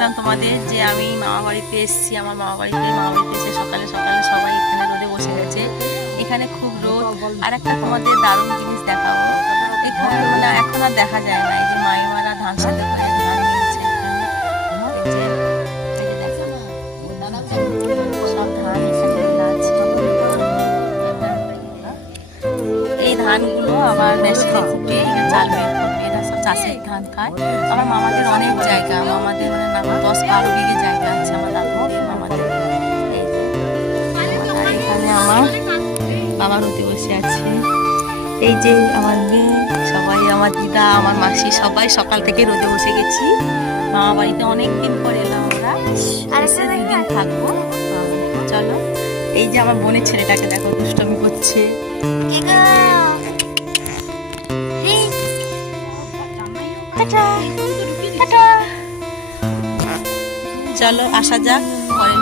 বলছিলাম তোমাদের যে আমি মামা বাড়িতে এসেছি। আমার মামা বাড়িতে এসে সকালে সকালে সবাই এখানে রোদে বসে গেছে। এখানে খুব রোদ। আর একটা তোমাদের দারুণ জিনিস দেখাবো। এখানে মানে এখন আর দেখা যায় না। এই যে মাইমারা ধান সাথে করে ধান নিয়েছে এখানে। এই যে দেখো সব ধান এখানে মেলা আছে। এই ধানগুলো আবার মেশিনে ফুটে এখানে চাল বের করবে। এরা সব চাষের ধান খায়। আমার মামাদের অনেক জায়গা, মামাদের মানে না 10-12 বিঘে জায়গা আছে আমার দাদুদের মামাদের। এই যে আর এখানে আমার বাবা রোদে বসে আছে। এই যে আমার মেয়ে, সবাই আমার দিদা, আমার মাসি, সবাই সকাল থেকে রোদে বসে গেছি। মামা বাড়িতে অনেকদিন পর এলাম আমরা, আর এসে 2 দিন থাকবো। চলো, এই যে আমার বোনের ছেলেটাকে দেখো দুষ্টমি করছে। চলো আসা যাক পরের